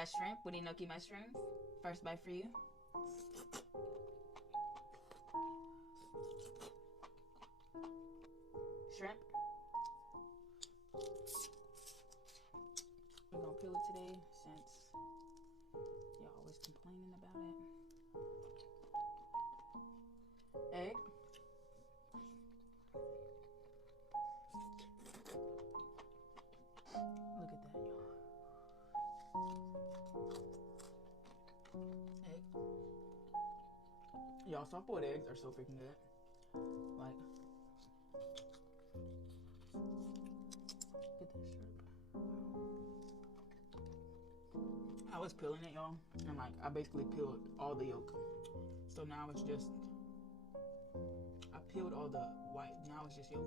Got shrimp with enoki mushrooms. First bite for you. Shrimp. We're gonna peel it today since y'all always complaining about it. Egg. Look at that, y'all. Egg. Y'all, soft-boiled eggs are so freaking good. Like, get that shrimp. I was peeling it, y'all, and like I basically peeled all the yolk. So now it's just, I peeled all the white. Now it's just yolk.